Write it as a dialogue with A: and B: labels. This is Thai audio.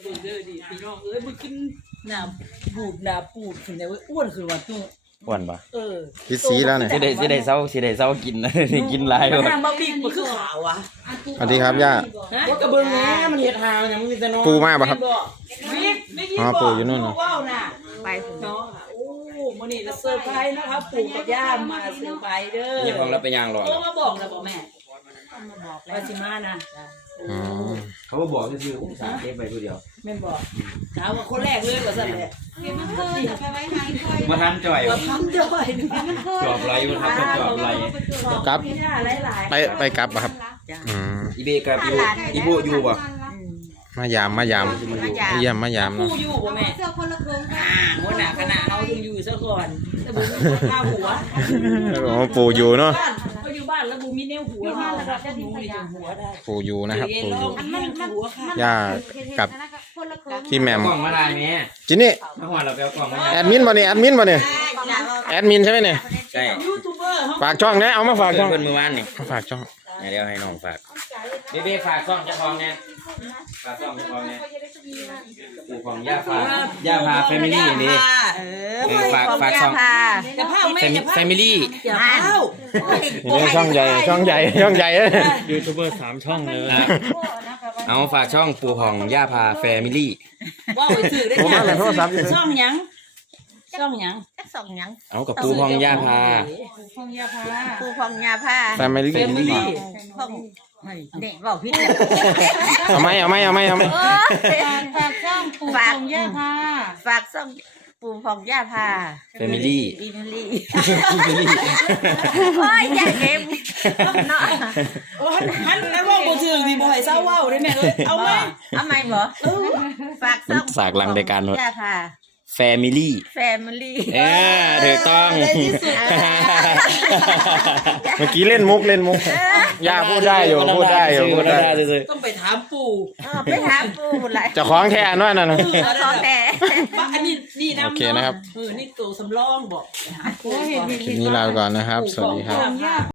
A: บิ่งเด้อดิพี่น้องมึงขึ้นหน้าบูดหน้าปูดขึ้นได้เว้ยอ้วนขึ้นว่าตู้
B: อ้วนปะ
C: คิดสีแล้วเนี่ย
B: สิได้เศร้ากินนะกินหลาย
A: มัน
B: ว่ะ
A: ทำมาบิ๊กมันคือขาววะ
C: สวัสดีครับย่า
A: ว่ากระเบื้องนี้มันเห็ดหางอย่างมันมีแต่น้อง
C: ปูมาปะครับ
A: บิ๊กไม่กิน
C: อ๋อ
A: บอก
C: ปูอยู่นู่นน่ะ
A: ว้าวน่ะไปน้องโอ้มื้อนี้จะเซอร์ไพรส์นะครับปู่กับย่ามาเซอร์ไพรส์เด้อ
B: นี่ของเราไปย่างรอ
A: โอ้มาบอกแล้วบอกแม่มาบอกแล้วสิมานะ
C: อ๋อ
B: เขาบอกคือผมสั่งเก็บไปผู้เดียว
A: แม่นบอกถามว่าคนแรกเลยว่าซั่นแหละ
D: มันเคยไปไว้ไหนคอย
B: มาทันจ่อย
A: ว่าทำด้วย
D: มันเคย
B: จอบไรมาทันก็จอบไร
C: กลับ
A: พี่ย่าหลายๆ
C: ไปกลับปะครับอืม
B: อีเบกับอีโบอยู่ป่ะ
C: มายามเยี่ยมเนาะ
A: ปู่อยู่บ่แม่
D: เสื้อคนละเครื่องกัน
A: หัวหน้าคณะเฮาต้องอยู่ซะก่อนแต่บุข้าหัว
C: โอ้ปูอยู่เนาะ
A: เขาอยู่บ้านแล้วบุมีแนวหัวเนาะจะหนูนี่จะหัวได้
C: ปูอยู่นะครับปูอยู่
A: มันหัวค่ะ
C: ย่ากับ
D: คนละเครื่อง
C: พี่แหม่ม
B: กล่องมาได้ไหม
C: จินนี่
B: เมื่อวานเราไปเอากล่องมา
C: แอดมินบ่เนี่ยแอดมินบ่เนี่ยแอดมินใช่ไหมเนี่ย
B: ใช่
A: ยูทูบเบอร์
C: ฝากช่องนะเอามาฝากช่อง
B: เพื่อนมือวานนี่
C: มาฝากช่อง
B: เดี๋ยวให้น้องฝากเบฝากกล่องจะทองเนี่ยฝากกล่องจะทองเนี่ยปูของย่าพาแฟมิลี่นี่ฝากช่อง
A: จะพาแม่จะพา
B: แฟมิลี่
A: อย่าพา
C: นี่ช่องใหญ่
B: ยูทูบเบอร์3 ช่องเลยเอาฝากช่องปูของย่าพาแฟมิลี่
A: ว่าไปถือได้ช่องยังช่องยัง
D: สองยัง
B: เอากับปูของย่าพา
D: พงยาพาปูพงยาพา
C: แฟมิลี่
D: พงเด็กบอกพี่
C: เอาไหม
D: ฝากช่องปูพงยาพาฝากช่องปูพงยาพา
B: แฟมิลี่
D: อีมิลี่โอ้ยอย่าเก็บเนาะ
A: โอ้หันแล้วว่าบ่ถือดิบ่ให้เศร้าว้าวได้แม่เอ้ยเอาไหม
D: เอาไหมบ่ฝากช่อง
B: ฝากหลังรายการหมด
D: ยาพา
B: แฟมิลี่
D: แฟมิลี่
B: ถูกต้อง
C: เมื่อกี้เล่นมุกย่าพูดได้อยู่
A: ต้องไปถามปู่
D: ไปหาปูหมดเลย
C: เจะคล้าของแทนด้วยนะ
D: ของแต่
A: อันนี้นะ
C: โอเคนะครับ
A: นี่ตัวสำรองบอก
C: คลิปนี้ลาไปก่อนนะครับ สวัสดีครับ